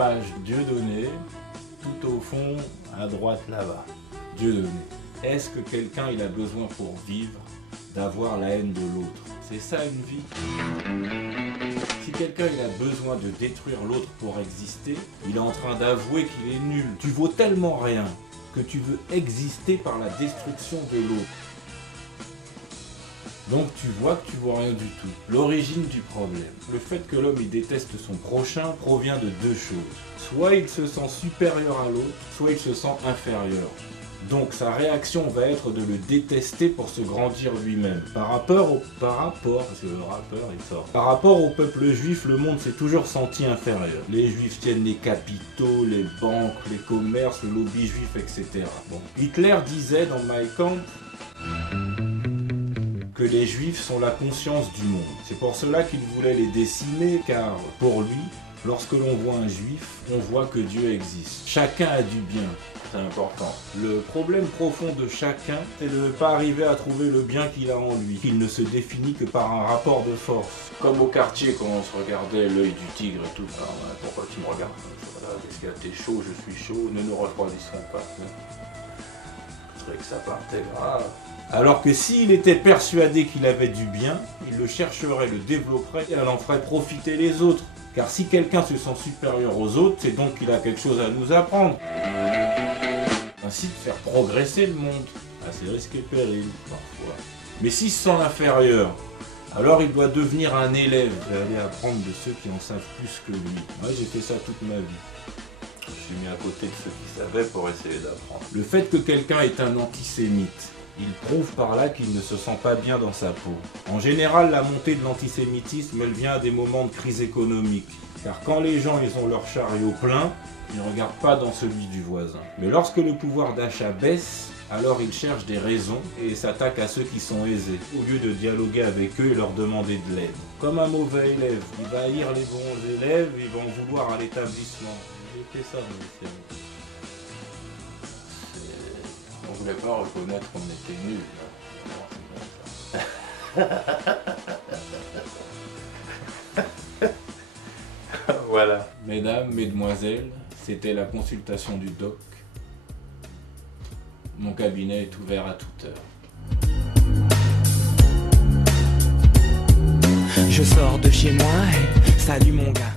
page Dieudonné, tout au fond, à droite là-bas. Dieudonné. Est-ce que quelqu'un il a besoin pour vivre d'avoir la haine de l'autre? C'est ça une vie? Si quelqu'un il a besoin de détruire l'autre pour exister, il est en train d'avouer qu'il est nul. Tu vaux tellement rien que tu veux exister par la destruction de l'autre. Donc tu vois que tu vaux rien du tout. L'origine du problème. Le fait que l'homme il déteste son prochain provient de deux choses. Soit il se sent supérieur à l'autre, soit il se sent inférieur. Donc sa réaction va être de le détester pour se grandir lui-même. Par rapport parce que le rappeur est fort. Par rapport au peuple juif, le monde s'est toujours senti inférieur. Les juifs tiennent les capitaux, les banques, les commerces, le lobby juif, etc. Bon. Hitler disait dans Mein Kampf que les juifs sont la conscience du monde. C'est pour cela qu'il voulait les décimer, car pour lui, lorsque l'on voit un juif, on voit que Dieu existe. Chacun a du bien. C'est important. Le problème profond de chacun, c'est de ne pas arriver à trouver le bien qu'il a en lui, qu'il ne se définit que par un rapport de force. Comme au quartier, quand on se regardait l'œil du tigre et tout. Alors, pourquoi tu me regardes comme ça? Qu'est-ce qu'il y a? T'es chaud, je suis chaud, ne nous refroidissons pas. Je trouvais que ça partait grave. Alors que s'il était persuadé qu'il avait du bien, il le chercherait, le développerait et elle en ferait profiter les autres. Car si quelqu'un se sent supérieur aux autres, c'est donc qu'il a quelque chose à nous apprendre. Ainsi de faire progresser le monde, à ses risques et périls parfois. Mais s'il se sent inférieur, alors il doit devenir un élève et aller apprendre de ceux qui en savent plus que lui. Moi j'ai fait ça toute ma vie. Je suis mis à côté de ceux qui savaient pour essayer d'apprendre. Le fait que quelqu'un est un antisémite, il prouve par là qu'il ne se sent pas bien dans sa peau. En général, la montée de l'antisémitisme, elle vient à des moments de crise économique. Car quand les gens ils ont leur chariot plein, ils ne regardent pas dans celui du voisin. Mais lorsque le pouvoir d'achat baisse, alors ils cherchent des raisons et s'attaquent à ceux qui sont aisés, au lieu de dialoguer avec eux et leur demander de l'aide. Comme un mauvais élève, il va haïr les bons élèves, il va en vouloir à l'établissement. J'ai fait ça dans les séries. On voulait pas reconnaître qu'on était nuls. Voilà. Mesdames, mesdemoiselles, c'était la consultation du doc. Mon cabinet est ouvert à toute heure. Je sors de chez moi et salut mon gars.